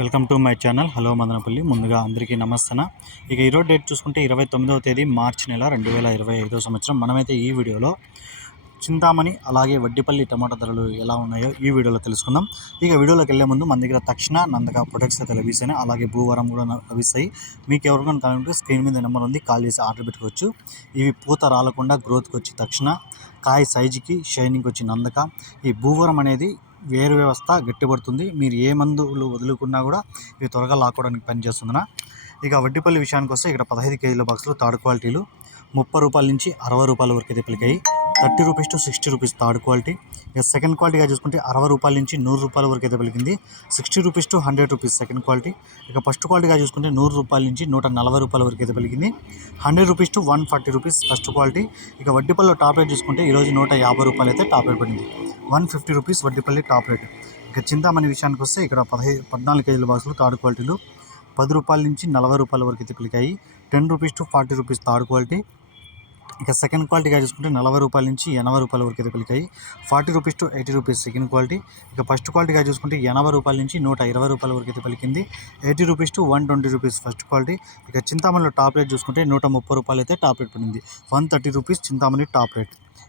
Welcome to my channel. Hello Madanapalle. ముందుగా అందరికీ నమస్తన. ఇక ఈరోజు డేట్ చూసుకుంటే ఇరవై తొమ్మిదవ తేదీ మార్చి నెల రెండు వేల ఇరవై ఐదో సంవత్సరం. మనమైతే ఈ వీడియోలో చింతామణి అలాగే వడ్డిపల్లి టమాటా ధరలు ఎలా ఉన్నాయో ఈ వీడియోలో తెలుసుకుందాం. ఇక వీడియోలోకి వెళ్ళే ముందు మన దగ్గర తక్షణ నందక ప్రొడక్ట్స్ అయితే లభిస్తాయి. అలాగే భూవరం కూడా లభిస్తాయి. మీకు ఎవరికైనా కావాలంటే స్క్రీన్ మీద నెంబర్ ఉంది కాల్ చేసి ఆర్డర్ పెట్టుకోవచ్చు. ఇవి పూత రాలకుండా గ్రోత్కి వచ్చి తక్షణ. కాయ సైజుకి షైనింగ్ వచ్చి నందక. ఈ భూవరం అనేది వేరు వ్యవస్థ గట్టిపడుతుంది. మీరు ఏ మందులు వదులుకున్నా కూడా ఇవి త్వరగా లాక్కోవడానికి పనిచేస్తుందన్న. ఇక వడ్డిపల్లి విషయానికి వస్తే ఇక్కడ పదహైదు కేజీల బాక్సులు థర్డ్ క్వాలిటీలు. ముప్పై రూపాయల నుంచి అరవై రూపాయల వరకు అయితే పలికాయి. Thirty rupees to sixty rupees third quality. ఇక సెకండ్ క్వాలిటీగా చూసుకుంటే అరవై రూపాయల నుంచి నూరు రూపాయల వరకు అయితే పలికింది. Sixty rupees to hundred rupees second quality. ఇక ఫస్ట్ క్వాలిటీగా చూసుకుంటే నూరు రూపాయల నుంచి నూట నలభై రూపాయల వరకు అయితే పలికింది. Hundred rupees to one forty rupees first quality. ఇక వడ్డీపల్లిలో టాప్ రేట్ చూసుకుంటే ఈరోజు నూట యాభై రూపాయలు అయితే టాప్ రేట్ పడింది. One fifty rupees Vaddipalli top rate. ఇక చింతామణి విషయానికి వస్తే ఇక్కడ పదహైదు పద్నాలుగు కేజీల బాక్సులు థర్డ్ క్వాలిటీలు పది రూపాయల నుంచి నలభై రూపాయల వరకు అయితే పలికాయి. Ten rupees to forty rupees third quality. ఇక సెకండ్ క్వాలిటీగా చూసుకుంటే నలభై రూపాయల నుంచి ఎనభై రూపాయల వరకు అయితే పలికాయి. Forty rupees to eighty rupees second quality. ఇక ఫస్ట్ క్వాలిటీగా చూసుకుంటే ఎనభై రూపాయల నుంచి నూట ఇరవై రూపాయల వరకు అయితే పలికింది. Eighty rupees to one twenty rupees first quality. ఇక చింతామణిలో టాప్ రేట్ చూసుకుంటే నూట ముప్పై రూపాయలు అయితే టాప్ రేట్ పడింది. One thirty rupees Chintamani top rate.